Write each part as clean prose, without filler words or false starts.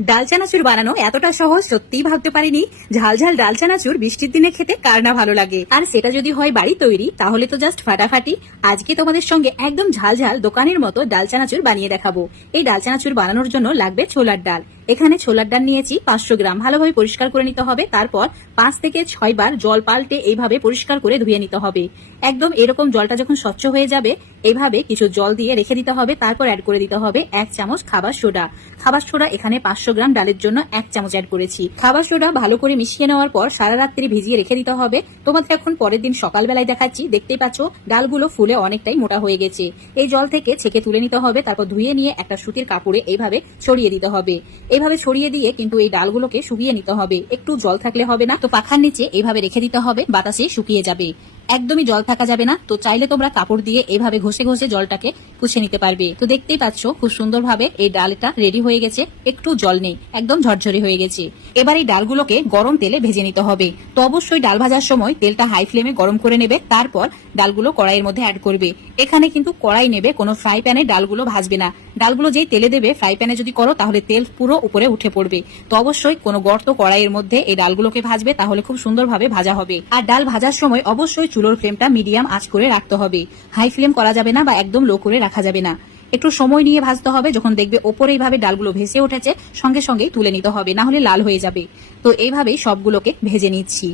ডাল চানাচুর বানানো এতটা সহজ সত্যিই ভাবতে পারিনি। ঝাল ঝাল ডাল চানাচুর বৃষ্টির দিনে খেতে কার না ভালো লাগে, আর সেটা যদি হয় বাড়ি তৈরি তাহলে তো জাস্ট ফাটাফাটি। আজকে তোমাদের সঙ্গে একদম ঝাল ঝাল দোকানের মতো ডাল চানাচুর বানিয়ে দেখাবো। এই ডাল চানাচুর বানানোর জন্য লাগবে ছোলার ডাল। এখানে ছোলার ডাল নিয়েছি 500 গ্রাম। ভালোভাবে পরিষ্কার করে নিতে হবে, তারপর 5 থেকে 6 বার জল পাল্টে এইভাবে পরিষ্কার করে ধুয়ে নিতে হবে। একদম এরকম জলটা যখন স্বচ্ছ হয়ে যাবে এইভাবে কিছু জল দিয়ে রেখে দিতে হবে, তারপর অ্যাড করে দিতে হবে 1 চামচ খাবার সোডা। খাবার সোডা এখানে 500 গ্রাম ডালের জন্য 1 চামচ অ্যাড করেছি। খাবার সোডা ভালো করে মিশিয়ে নেওয়ার পর সারা রাত্রি ভিজিয়ে রেখে দিতে হবে। তোমাদের এখন পরের দিন সকালবেলায় দেখাচ্ছি। দেখতেই পাচ্ছ ডালগুলো ফুলে অনেকটাই মোটা হয়ে গেছে। এই জল থেকে ছেঁকে তুলে নিতে হবে, তারপর ধুয়ে নিয়ে একটা সুতির কাপড়ে এইভাবে ছড়িয়ে দিতে হবে। এইভাবে ছড়িয়ে দিয়ে কিন্তু এই ডালগুলোকে শুকিয়ে নিতে হবে। একটু জল থাকলে হবে না, তো পাখার নিচে এইভাবে রেখে দিতে হবে, বাতাসে শুকিয়ে যাবে। একদমই জল থাকা যাবে না। তো চাইলে তোমরা কাপড় দিয়ে এইভাবে ঘষে ঘষে জলটাকে পুছে নিতে পারবে। তো দেখতেই পাচ্ছ খুব সুন্দরভাবে এই ডালটা রেডি হয়ে গেছে, একটু জল নেই, একদম ঝরঝরে হয়ে গেছে। এবার এই ডালগুলোকে গরম তেলে ভেজে নিতে হবে। তো অবশ্যই ডাল ভাজার সময় তেলটা হাই ফ্লেমে গরম করে নেবে, তারপর ডালগুলো কড়াইয়ের মধ্যে অ্যাড করবে। এখানে কিন্তু কড়াই নেবে, কোনো ফ্রাই প্যানে ডালগুলো ভাজবে না। ডালগুলো যেই তেলে দেবে, ফ্রাই প্যানে যদি করো তাহলে তেল পুরো উপরে উঠে পড়বে। তো অবশ্যই কোনো গর্ত কড়াইয়ের মধ্যে এই ডালগুলোকে ভাজবে, তাহলে খুব সুন্দরভাবে ভাজা হবে। আর ডাল ভাজার সময় অবশ্যই চুলোর ফ্লেমটা মিডিয়াম আঁচ করে রাখতে হবে। হাই ফ্লেম করা যাবে না বা একদম লো করে রাখা যাবে না। একটু সময় নিয়ে ভাজতে হবে। যখন দেখবে ওপরে এইভাবে ডালগুলো ভেসে উঠেছে সঙ্গে সঙ্গেই তুলে নিতে হবে, না হলে লাল হয়ে যাবে। তো এইভাবেই সবগুলোকে ভেজে নিচ্ছি।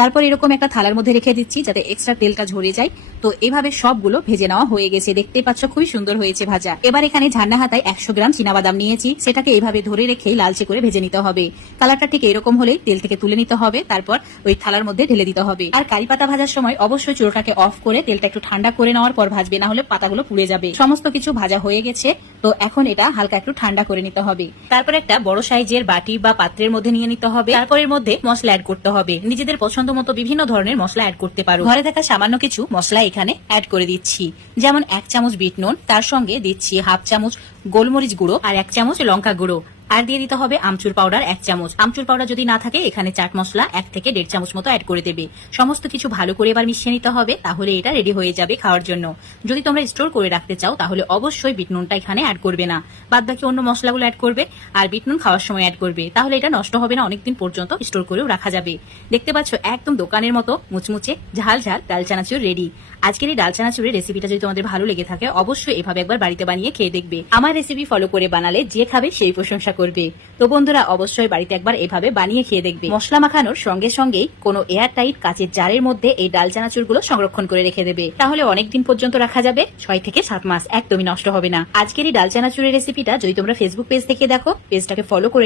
তারপর এরকম একটা থালার মধ্যে রেখে দিচ্ছি যাতে এক্সট্রা তেলটা ঝরে যায়। তো এভাবে সবগুলো ভেজে নেওয়া হয়ে গেছে। দেখতেই পাচ্ছ খুবই সুন্দর হয়েছে ভাজা। এবার এখানে ঝান্না হাতায় 100 গ্রাম চীনাবাদাম নিয়েছি, সেটাকে এইভাবে ধরে রেখেই লালচে করে ভেজে নিতে হবে। কালারটা ঠিক এরকম হলেই তেল থেকে তুলে নিতে হবে, তারপর ওই থালার মধ্যে ঢেলে দিতে হবে। আর কারি পাতা ভাজার সময় অবশ্যই চুলোটাকে অফ করে তেলটা একটু ঠান্ডা করে নেওয়ার পর ভাজবে, না হলে পাতাগুলো পুড়ে যাবে। সমস্ত কিছু ভাজা হয়ে গেছে। তো এখন এটা হালকা একটু ঠান্ডা করে নিতে হবে। তারপর একটা বড় সাইজের বাটি বা পাত্রের মধ্যে নিয়ে নিতে হবে। তারপর এর মধ্যে মশলা অ্যাড করতে হবে। নিজেদের পছন্দ মতো বিভিন্ন ধরনের মশলা অ্যাড করতে পারো। ঘরে থাকা সামান্য কিছু মশলা এখানে অ্যাড করে দিচ্ছি, যেমন 1 চামচ বিট নুন, তার সঙ্গে দিচ্ছি 1/2 চামচ গোলমরিচ গুঁড়ো আর 1 চামচ লঙ্কা গুঁড়ো। আর দিয়ে দিতে হবে আমচুর পাউডার 1 চামচ। আমচুর পাউডার যদি না থাকে এখানে চাট মশলা 1 থেকে 1.5 চামচ মতো অ্যাড করে দেবে। সমস্ত কিছু ভালো করে এবার মিশিয়ে নিতে হবে, তাহলে এটা রেডি হয়ে যাবে খাওয়ার জন্য। যদি তোমরা স্টোর করে রাখতে চাও তাহলে অবশ্যই বিট নুনটা এখানে অ্যাড করবে না, বাদ বাকি অন্য মশলাগুলো অ্যাড করবে। আর বিট নুন খাওয়ার সময় অ্যাড করবে, তাহলে এটা নষ্ট হবে না, অনেকদিন পর্যন্ত স্টোর করেও রাখা যাবে। দেখতে পাচ্ছ একদম দোকানের মতো মুচমুচে ঝাল ঝাল ডাল চানাচুর রেডি। আজকের এই ডাল চানাচুরের রেসিপিটা যদি তোমাদের ভালো লেগে থাকে অবশ্যই এভাবে একবার বাড়িতে বানিয়ে খেয়ে দেখবে। আমার রেসিপি ফলো করে বানালে যে খাবে সেই প্রশংসা করবে। তো বন্ধুরা অবশ্যই বাড়িতে একবার এভাবে বানিয়ে খেয়ে দেখবে। মশলা মাখানোর সঙ্গে সঙ্গেই কোনো এয়ার টাইট কাচের জারের মধ্যে এই ডাল চানাচুরগুলো সংরক্ষণ করে রেখে দেবে, তাহলে অনেকদিন পর্যন্ত রাখা যাবে, 6 থেকে 7 মাস, একদমই নষ্ট হবে না। আজকের এই ডাল চানাচুরের রেসিপিটা যদি তোমরা ফেসবুক পেজ থেকে দেখো, পেজটাকে ফলো করে